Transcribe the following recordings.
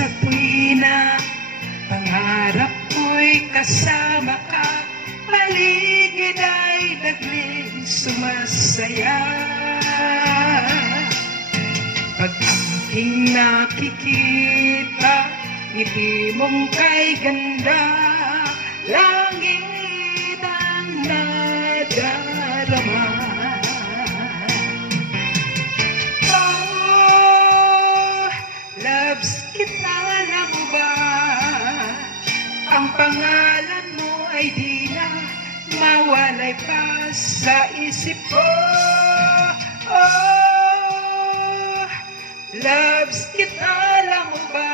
Sa tuwina, pangarap ko'y kasama ka, paligid ay nagling sumasaya. Pag aking nakikita, ngiti mong kay ganda, langit ang nadarama. Oh, loves kita, alam mo ba? Ang pangalan mo ay di na mawalay pa sa isip ko. Oh, loves kita, alam mo ba?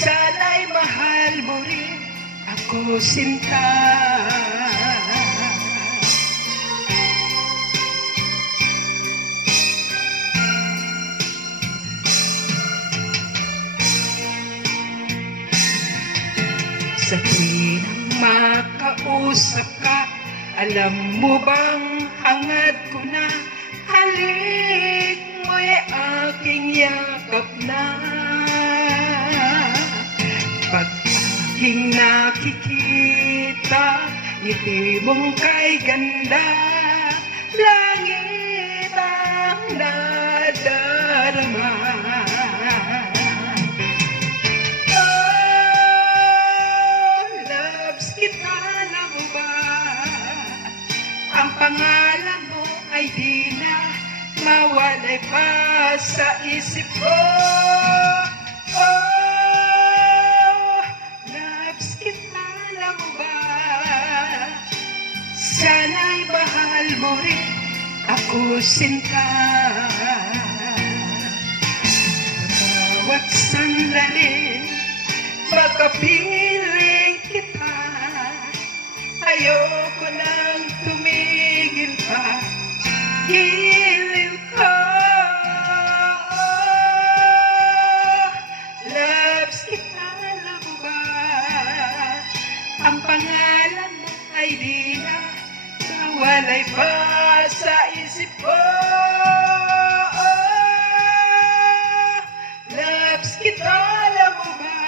Sana'y mahal mo rin ako, sinta. Sa tuwinang makausap ka, alam mo bang hangad ko na, halik mo'y aking yakap na. Pag aking nakikita, ngiti mong kay ganda, langit ang nadarama. Pangalan mo ay di na mawalay pa sa isip ko. Oh, loves kita, alam mo ba? Sana'y mahal mo rin ako, sinta. Bawat sandali, makapiling kita, ayoko nang tumigil pa, giliw ko. Loves kita, alam mo ba? Ang pangalan mo ay di na mawalay pa sa isip ko. Loves kita, alam mo ba?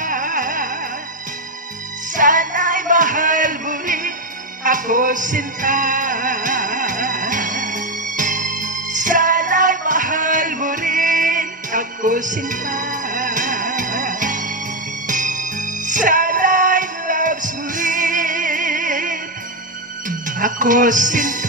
Sana'y mahal mo rin ako, sinta. Sana'y mahal mo rin ako, sinta. Sana'y loves mo rin ako, sinta.